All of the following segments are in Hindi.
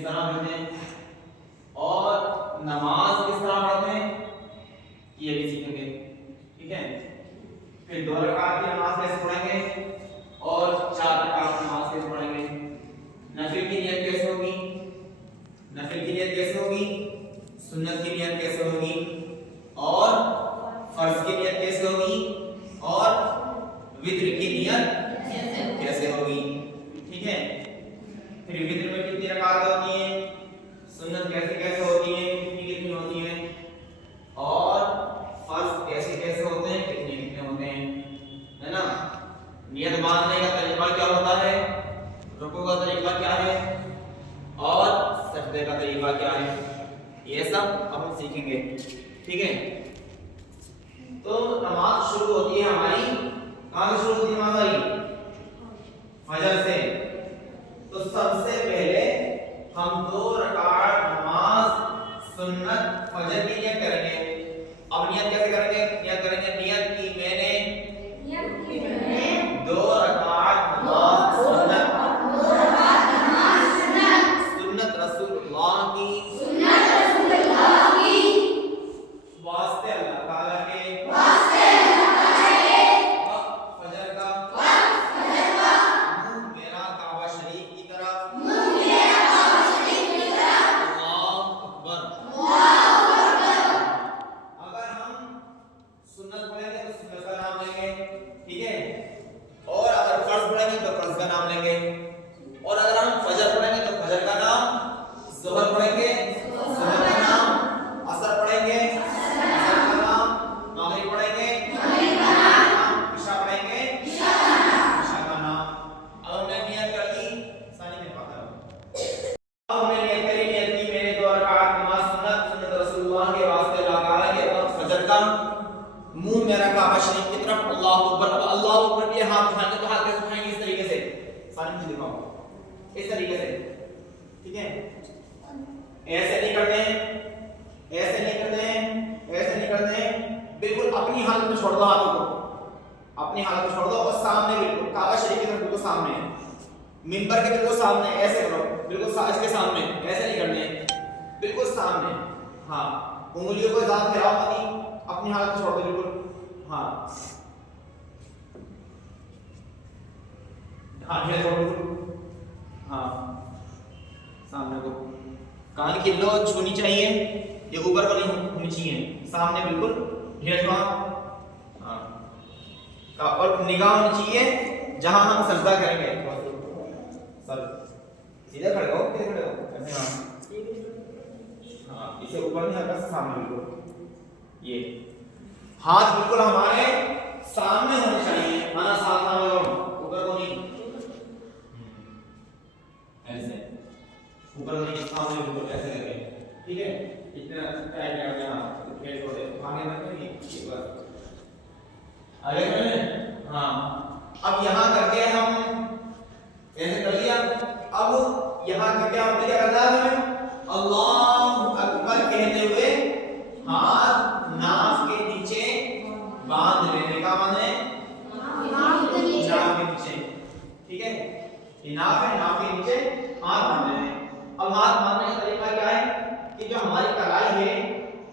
किस तरह पढ़ते हैं और नमाज किस तरह पढ़ते हैं ये भी सीखेंगे। ठीक है, फिर 2 रकात की नमाज कैसे पढ़ेंगे और 4 रकात की नमाज कैसे पढ़ेंगे। नफिल की नियत कैसे होगी, नफिल की नियत कैसे होगी, सुन्नत की नियत कैसे होगी और फर्ज की नियत कैसे होगी और वित्र की नियत कैसे होगी। ठीक है, फिर वित्र में कितनी रकात होती है, सुन्नत कैसे कैसे होती है, कितनी कितनी होती है और फर्ज कैसे कैसे होते हैं, कितने कितने होते हैं, है ना। नियत बांधने का तरीका क्या होता है, रुकू का तरीका क्या है और सजदे का तरीका क्या है, ये सब अब हम सीखेंगे। ठीक है, तो नमाज शुरू होती है हमारी, कहां से शुरू होती है नमाज हमारी, फजर से। तो सबसे पहले हम 2 रकात नमाज सुन्नत फजर की नियत करेंगे। अब नियत कैसे करेंगे, नियत करेंगे नियत की मैंने 2 रकात नमाज सुन्नत रसूलुल्लाह की वास्ते अल्लाह ताला के फजर का मुंह मेरा काबा शरीफ की तरफ अल्लाहु अकबर। अगर हम सुन्नत पढ़ेंगे तो सुन्नत का नाम लेंगे। ठीक है, और अगर फर्ज पढ़ेंगे तो फर्ज का नाम लेंगे और अगर हम फजर पढ़ेंगे तो फजर का नाम, ज़ोहर पढ़ेंगे ज़ोहर का नाम, असर पढ़ेंगे असर का नाम, मगरिब पढ़ेंगे मगरिब का नाम, इशा पढ़ेंगे इशा का नाम। अब हमने नियत कर ली, सानी में पता है। अब हमने नियत करी, नियत की मैंने 2 रकात नमाज सुन्नत रसूलुल्लाह के वास्ते अल्लाह ताला के और फजर का मुंह मेरा काबा शरीफ की तरफ अल्लाहु अकबर। अब अल्लाहु अकबर के हाथ उठाएंगे तो हाथ कैसे उठाएंगे, इस तरीके से, सानी में दिखाओ, इस तरीके से। ठीक है, ऐसे नहीं करते हैं, ऐसे नहीं करते हैं, ऐसे नहीं करते हैं, बिल्कुल अपनी हालत में छोड़ दो, हाथों को अपनी हालत में छोड़ दो और सामने बिल्कुल काबा शरीफ की तरफ बिल्कुल सामने है, मिंबर के बिल्कुल सामने, ऐसे करो बिल्कुल इसके सामने, ऐसे नहीं करने, बिल्कुल सामने। हाँ, उंगलियों को ज्यादा फैलाओ मत, अपनी हालत में छोड़ दो बिल्कुल। हाँ हाँ, ढेर छोड़ दो। हाँ, सामने को, कान की लो छूनी चाहिए, ये ऊपर को नहीं होनी चाहिए, सामने बिल्कुल ढेर छोड़ा। हाँ, और निगाह होनी चाहिए जहां हम सजदा करेंगे। सर सीधे खड़े हो, सीधे खड़े हो ऐसे। हाँ, इसे ऊपर नहीं, हल्का सा सामने बिल्कुल, ये हाथ बिल्कुल हमारे सामने होने चाहिए, माना सामने ऊपर को नहीं, ऐसे ऊपर नहीं, सामने बिल्कुल ऐसे करके। ठीक है, इतना टाइट कर देना, फिर छोड़ दे, आगे मत करिए, एक बार आगे करें। हाँ, अब यहां करके हम ऐसे कर लिया। अब यहां करके हमने क्या करना है, अल्लाहु अकबर कहते हुए हाथ नाक के नीचे बांध लेने का, माने नाक के नीचे। ठीक है, ये नाक है, नाक के नीचे हाथ बांधने हैं। अब हाथ बांधने का तरीका क्या है कि जो हमारी कलाई है,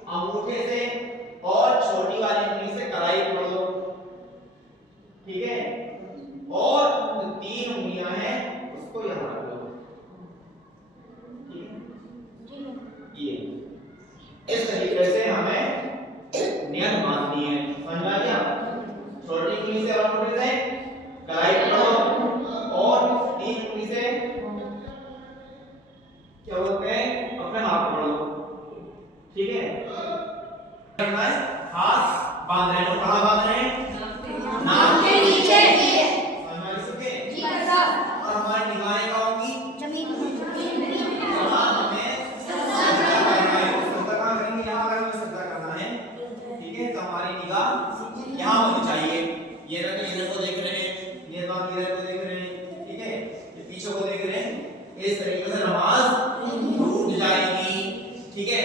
अंगूठे से और छोटी वाली उंगली से कलाई पकड़ लो। ठीक है, और 3 उंगलियां हैं उसको यहां रख लो। ठीक है, ये इस तरीके से हमें नियत बांधनी है, समझ में आ गया। छोटी उंगली से और अंगूठे से कलाई पकड़ो और 3 उंगली से क्या बोलते हैं, अपने हाथ पकड़ो। ठीक है, करना है, हाथ बांध रहे हो, कहां बांध रहे हैं, नाक के नीचे। समझ में सके जी सर। और हमारी निगाहें कहां होंगी, जमीन पे। जहां हमें सजदा करना है, सजदा कहां करेंगे, यहां अगर हमें सजदा करना है। ठीक है, तो हमारी निगाह यहां होनी चाहिए। ये रख, इधर को देख रहे हैं, ये बात इधर को देख रहे हैं। ठीक है, ये पीछे को देख रहे हैं, इस तरीके से नमाज टूट जाएगी। ठीक है,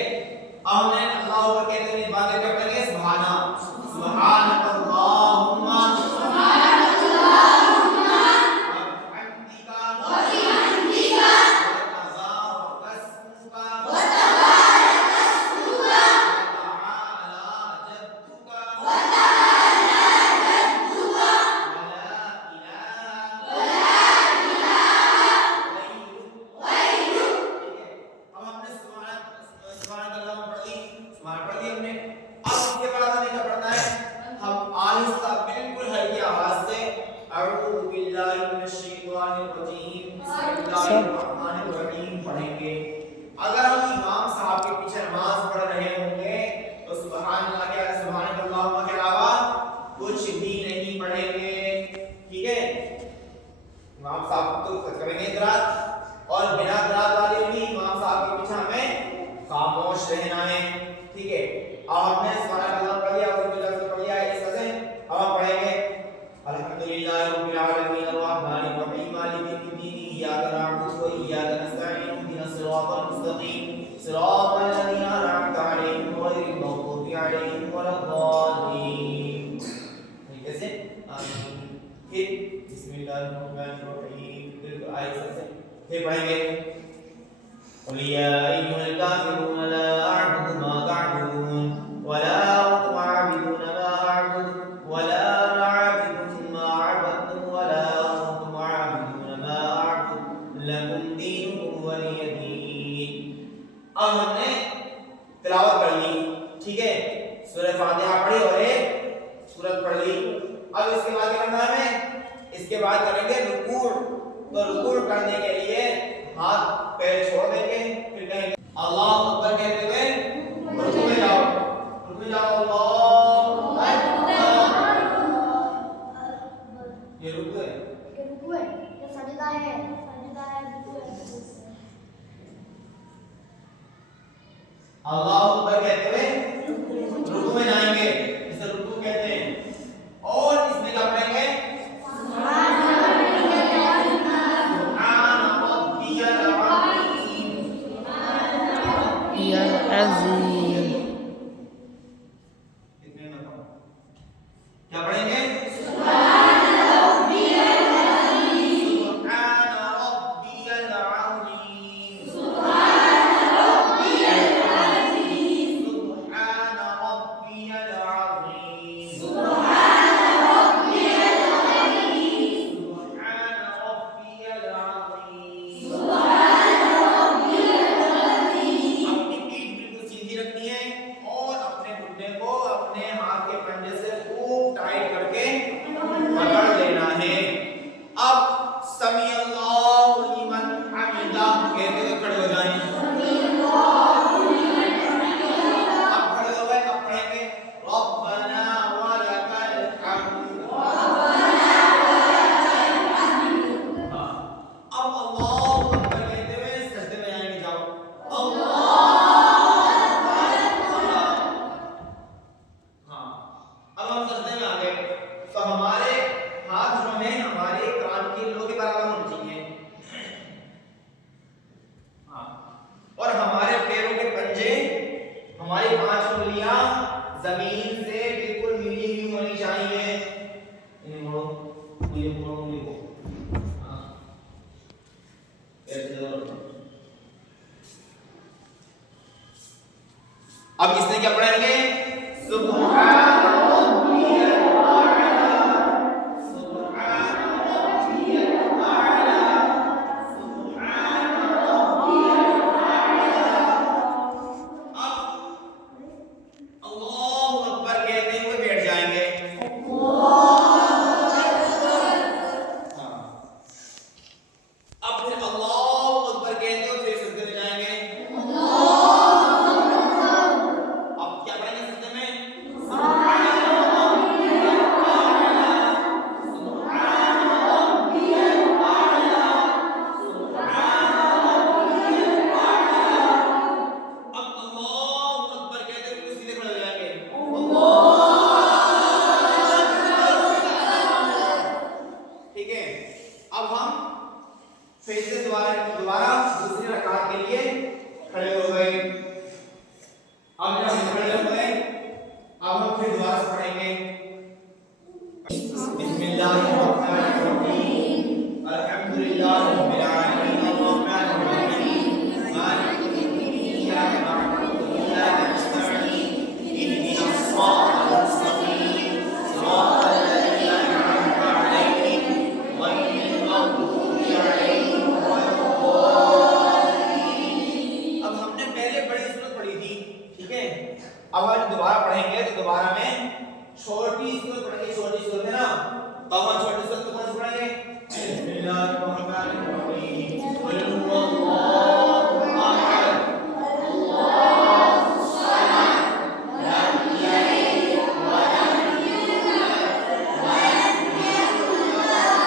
अब हमने अल्लाह अकबर कहते हुए बातें क्या करेंगे, सुभान अल्लाह बिस्मिल्लाहिर्रहमानिर्रहीम पढ़ेंगे। अगर हम इमाम साहब के पीछे नमाज पढ़ रहे होंगे तो सुभान अल्लाह के सुभान अल्लाह के अलावा कुछ भी नहीं पढ़ेंगे। ठीक है, इमाम साहब तो करेंगे क़िरात और बिना क़िरात वाले भी इमाम साहब के पीछे हमें खामोश रहना है। ठीक है, अब हमने सुभान अल्लाह पढ़ लिया और कुछ पढ़ लिया, ऐसे से अब हम पढ़ेंगे अल्हम्दुलिल्लाहि रब्बिल आलमीन अर्रहमानिर रहीम मालिकिल यौमिद्दीन इय्याका नअबुदु व इय्याका नस्तईन इहदिनस सिरातल मुस्तकीम सिरातल लज़ीना अनअमता अलैहिम गैरिल मग़दूबि अलैहिम वलद्दालीन। ठीक है, आमीन। फिर बिस्मिल्लाहिर्रहमानिर्रहीम फिर आयत से फिर पढ़ेंगे क़ुल या अय्युहल काफ़िरून ला अअबुदु मा तअबुदून वला अंतुम आबिदून मा अअबुदु वला अना आबिदुन मा अअबदतुम वला अंतुम आबिदून मा अअबुदु लकुम दीनुकुम वलिय दीन। अब हमने तिलावत पढ़ ली। ठीक है, सूरह फातिहा पढ़ी और एक सूरत पढ़ ली। अब इसके बाद क्या करना है हमें? इसके बाद करेंगे रुकू। तो रुकू करने के लिए हाथ पैर छोड़ देंगे, फिर कहेंगे अल्लाहु अकबर कहते हुए रुकू में जाओ। रुकू जाओ, अल्लाहु अकबर। ये रुकू है, ये रुकू है, ये सजदा है, सजदा है, रुकू है। अल्लाहु अकबर कहते हुए रुकू में जाएंगे, इसे रुकू कहते हैं। और इसमें क्या पढ़ेंगे? सुभान रब्बियल अज़ीम। इतने में बताओ क्या पढ़ेंगे? अब इसने क्या पढ़ेंगे? सुभान रब्बियल आला, सुभान रब्बियल आला, सुभान रब्बियल आला। अब अल्लाहु अकबर कहते हुए बैठ जाएंगे। हाँ, अब फिर अल्लाहु अकबर कहते हुए फिर सजदे में जाएंगे। दोबारा दूसरी रकात के लिए खड़े हो गए। अब जब हम खड़े हो गए, अब हम फिर दोबारा पढ़ेंगे बिस्मिल्लाहिर्रहमानिर्रहीम अल्हम्दुलिल्लाहि रब्बिल आलमीन अर्रहमानिर रहीम मालिकिल यौमिद्दीन इय्याका नअबुदु व इय्याका नस्तईन इहदिनस सिरातल मुस्तकीम सिरातल लज़ीना अनअमता अलैहिम गैरिल मग़दूबि अलैहिम। अब हमने पहले बड़ी सूरत पढ़ी थी। ठीक है, अब हम दोबारा पढ़ेंगे तो दोबारा में छोटी सूरत पढ़ेंगे। छोटी सूरत है ना, तो हम छोटी सूरत को कौन सी पढ़ेंगे? बिस्मिल्लाह बिस्मिल्लाहिर्रहमानिर्रहीम कुल हुवल्लाहु अहद अल्लाहु समद लम यलिद व लम यूलद व लम यकुल लहु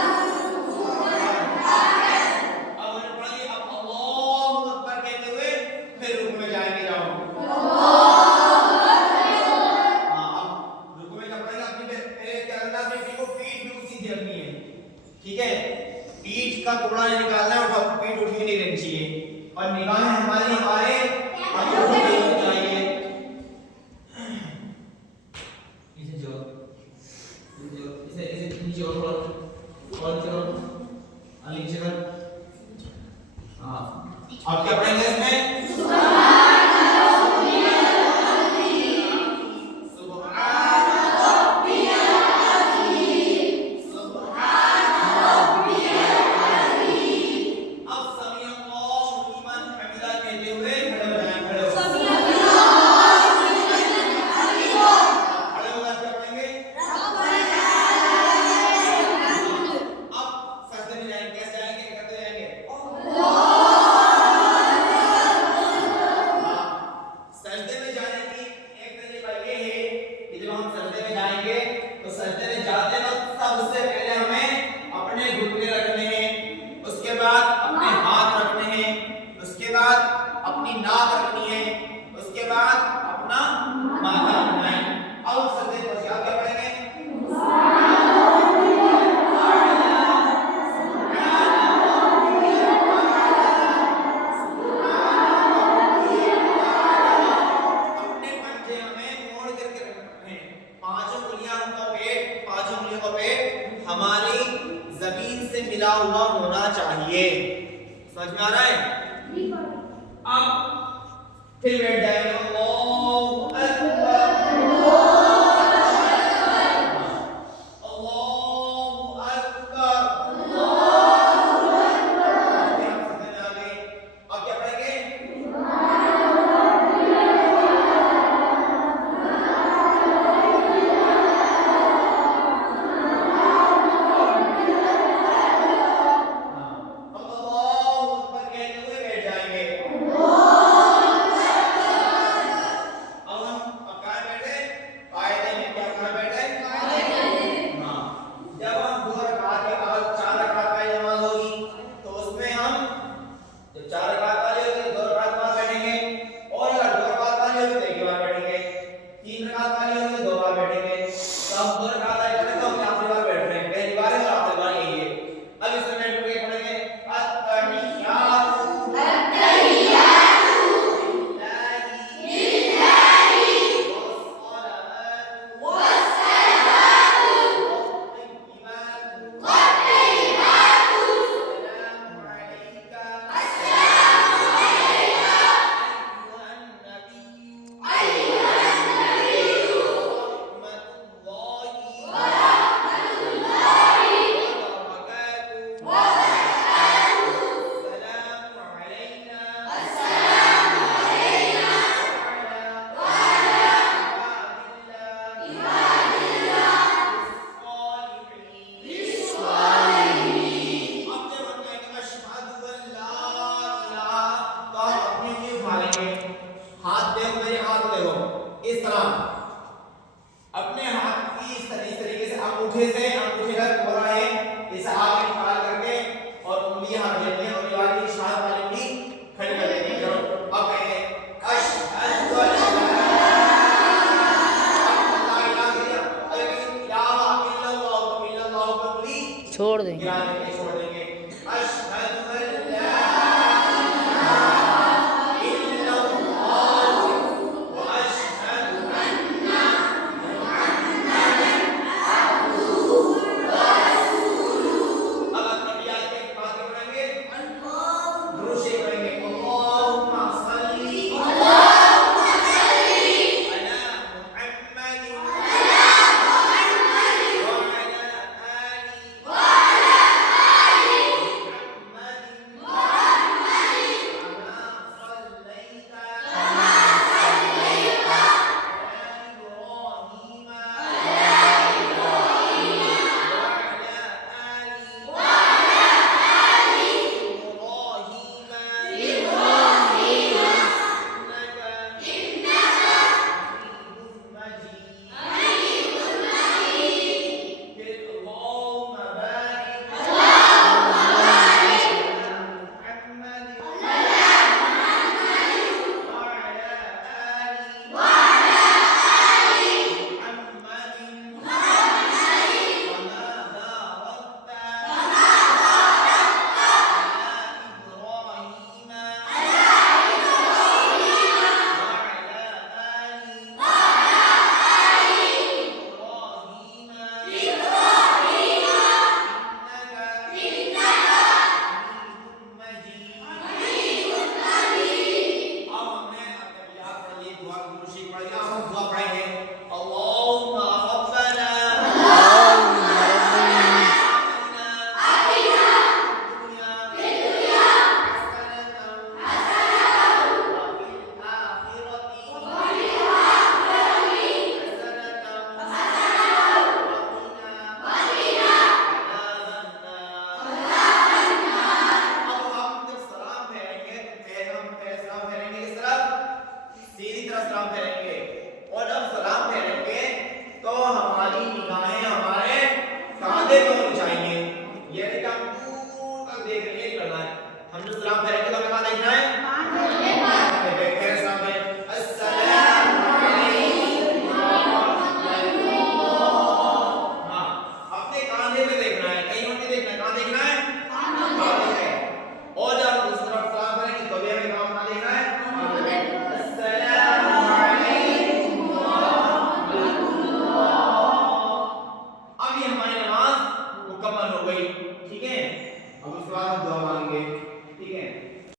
कुफुवन अहद। अब मैंने पढ़ा कि अब अल्लाहु अकबर कहते हुए फिर रुकू में जाएंगे। जाओ ठीक है, पीठ का टुकड़ा नहीं निकालना है और पीठ उठी नहीं रहनी चाहिए और निगाहें हमारे अंगूठे पे होनी चाहिए। इसे जो इसे नीचे और थोड़ा और नीचे करो, नीचे कर। हाँ, अब क्या पढ़ेंगे इसमें? हमारी जमीन से मिला हुआ होना चाहिए। समझ में आ रहा है? अब फिर बैठ जाएंगे। अल्लाहु अकबर अल्लाहु अकबर। अब क्या पढ़ेंगे? सलाम